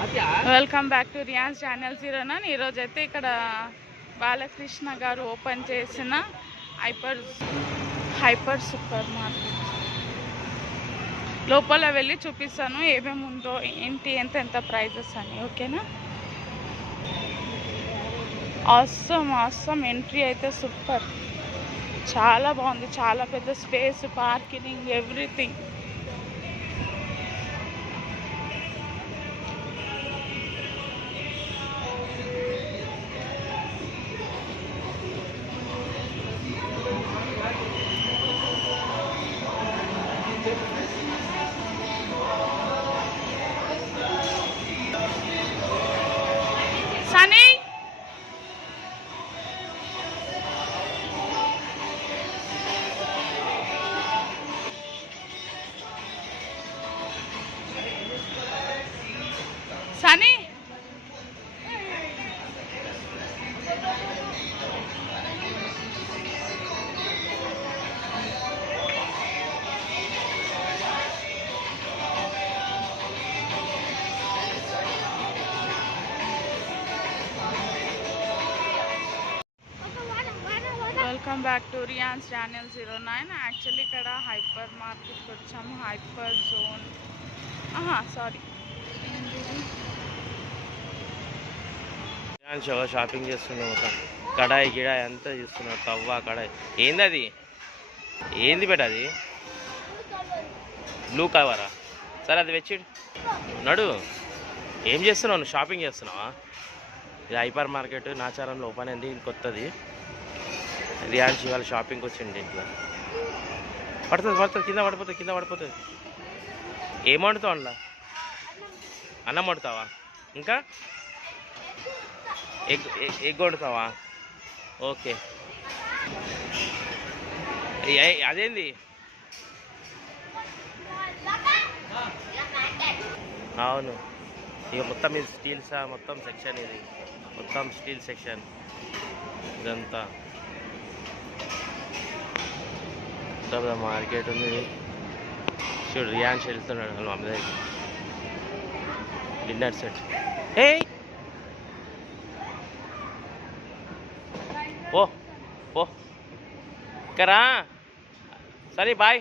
Welcome back to Riyan's channel 09. ఈరోజైతే ఇక్కడ బాలకృష్ణ గారు ఓపెన్ చేసిన హైపర్ సూపర్ మార్కెట్ లోపల వెళ్ళి చూపిస్తాను ఏమేమి ఉందో ఏంటి ఎంత ప్రైజెస్ అని. ఓకేనా? ఆసమ్ ఎంట్రీ అయితే సూపర్, చాలా బాగుంది. చాలా పెద్ద స్పేస్, పార్కింగ్, ఎవ్రీథింగ్. సనీ సనీ welcome back to Riyan's channel 09. Actually ఇక్కడ హైపర్ మార్కెట్కి వచ్చాము, హైపర్ జోన్. సారీ, షాపింగ్ చేస్తున్నాం. మొత్తం కడాయి గిడాయి అంతా చూస్తున్నాం. తవ్వ కడాయి ఏంది అది? ఏంది బెట అది? బ్లూ కవరా? సరే అది వచ్చి నడు. ఏం చేస్తున్నావు? షాపింగ్ చేస్తున్నావా? ఇది హైపర్ మార్కెట్ నాచారంలో ఓపెన్ అయింది, కొత్తది. రియాన్స్ ఇవాళ షాపింగ్కి వచ్చింది. ఇంట్లో పడుతుంది, కింద పడిపోతుంది. ఏం వండుతావు అందులో? అన్నం వండుతావా? ఇంకా ఎగ్ వండుతావా? ఓకే. అదేంది? అవును, ఇక మొత్తం ఇది స్టీల్స్, మొత్తం సెక్షన్. ఇది మొత్తం స్టీల్ సెక్షన్ ఇదంతా. మార్కెట్ ఉంది చూడు. రియాన్స్ వెళ్తున్నాడు వాళ్ళ మమ్మీ దగ్గర. Dinner set. ఏ పో కరా. సరే బాయ్.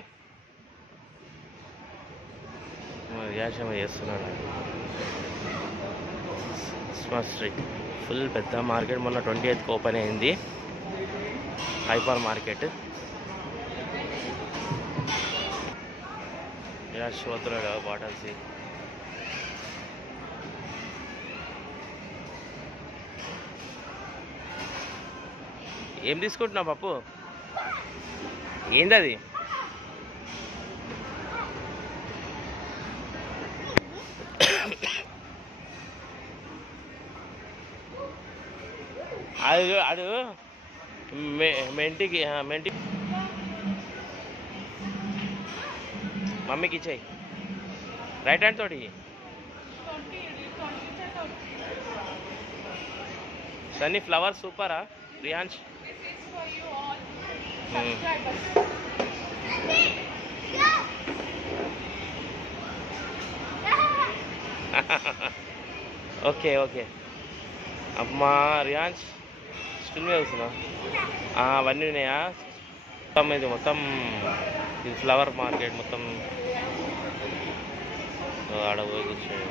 రియాన్స్ ఏమో చేస్తున్నాడు. క్రిస్మస్ ట్రీ ఫుల్ పెద్ద మార్కెట్. మొన్న 28th ఓపెన్ అయింది హైపర్ మార్కెట్. పోతున్నాడు బాటల్స్. ఏం తీసుకుంటున్నావు పప్పు? ఏంది అది? అడు మెంటికి మమ్మీకి ఇచ్చాయి. రైట్ హ్యాండ్ తోటి. సన్నీ ఫ్లవర్ సూపరా రియాన్స్? ఓకే అమ్మా రియాన్స్ స్టిల్ మీద వస్తున్నా. అవన్నీ ఉన్నాయా? మొత్తం ఇది ఫ్లవర్ మార్కెట్ మొత్తం. ఆడ పోయి కూర్చోండి.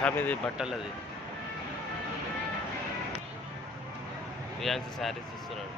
కమ్ ఇది బట్టలు. అది రియాన్స్ శారీస్ ఇస్తున్నాడు.